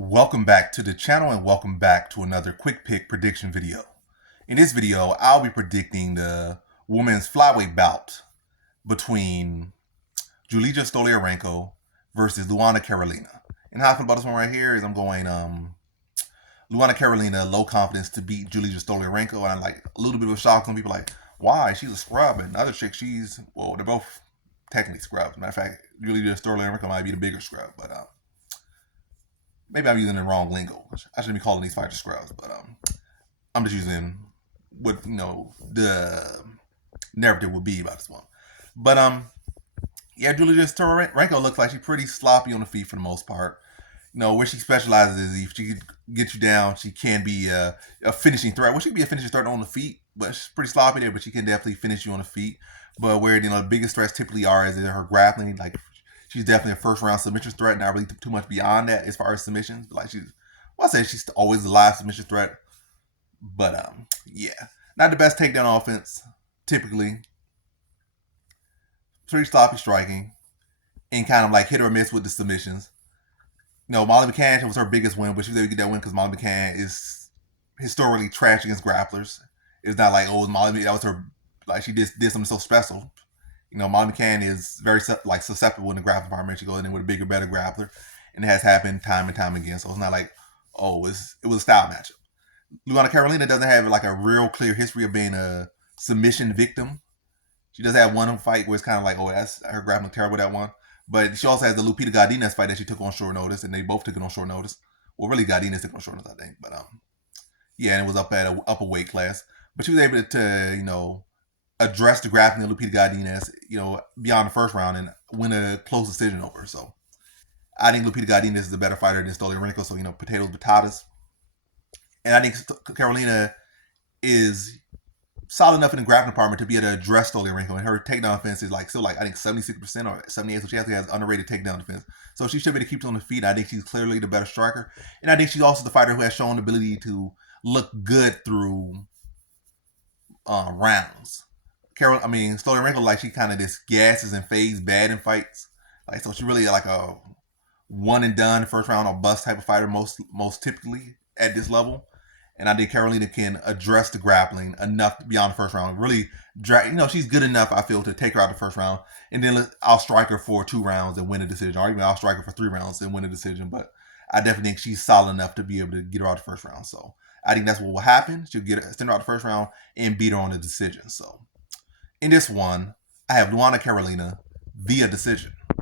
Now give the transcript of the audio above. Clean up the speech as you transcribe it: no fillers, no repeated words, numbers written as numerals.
Welcome back to the channel and welcome back to another quick pick prediction video. In this video, I'll be predicting the women's flyweight bout between Julija Stoliarenko versus Luana Carolina. And how I feel about this one right here is I'm going Luana Carolina, low confidence to beat Julija Stoliarenko. And I'm like a little bit of a shock. Some people like, why? She's a scrub. And the other chick, they're both technically scrubs. Matter of fact, Julija Stoliarenko might be the bigger scrub, but maybe I'm using the wrong lingo. I shouldn't be calling these fighters scrubs, but I'm just using what the narrative would be about this one. But yeah, Julija Stoliarenko looks like she's pretty sloppy on the feet for the most part. Where she specializes is if she could get you down, she can be a finishing threat. Well, she can be a finishing threat on the feet, but she's pretty sloppy there. But she can definitely finish you on the feet. But where the biggest threats typically are is her grappling. Like she's definitely a first round submission threat. Not really too much beyond that as far as submissions. But like I say she's always a live submission threat. But yeah, not the best takedown offense typically. Pretty sloppy striking, and kind of like hit or miss with the submissions. Molly McCann was her biggest win, but she was able to get that win because Molly McCann is historically trash against grapplers. It's not like, oh, Molly, that was her, like she did something so special. Molly McCann is very susceptible in the grappling department. She goes in with a bigger, better grappler, and it has happened time and time again. So it's not like, oh, it was a style matchup. Luana Carolina doesn't have like a real clear history of being a submission victim. She does have one fight where it's kind of like, oh, that's her grappling terrible, that one. But she also has the Lupita Godinez fight that she took on short notice, and they both took it on short notice. Well, really, Godinez took it on short notice, I think. But yeah, and it was up at an upper weight class. But she was able to address the grappling of Lupita Godinez, beyond the first round and win a close decision over her. So I think Lupita Godinez is a better fighter than Stoliarenko. So potatoes, potatoes. And I think Carolina is solid enough in the grappling department to be able to address Stoliarenko, and her takedown defense is still I think 76% or 78%. So she actually has underrated takedown defense. So she should be able to keep on the feet. I think she's clearly the better striker, and I think she's also the fighter who has shown the ability to look good through rounds. Stoliarenko, she kind of just gasses and fades bad in fights. So she really like a one and done first round or bust type of fighter most typically at this level. And I think Carolina can address the grappling enough beyond the first round. Really, she's good enough, I feel, to take her out the first round. And then I'll strike her for 2 rounds and win a decision. Or even I'll strike her for 3 rounds and win a decision. But I definitely think she's solid enough to be able to get her out the first round. So I think that's what will happen. She'll send her out the first round and beat her on the decision. So in this one, I have Luana Carolina via decision.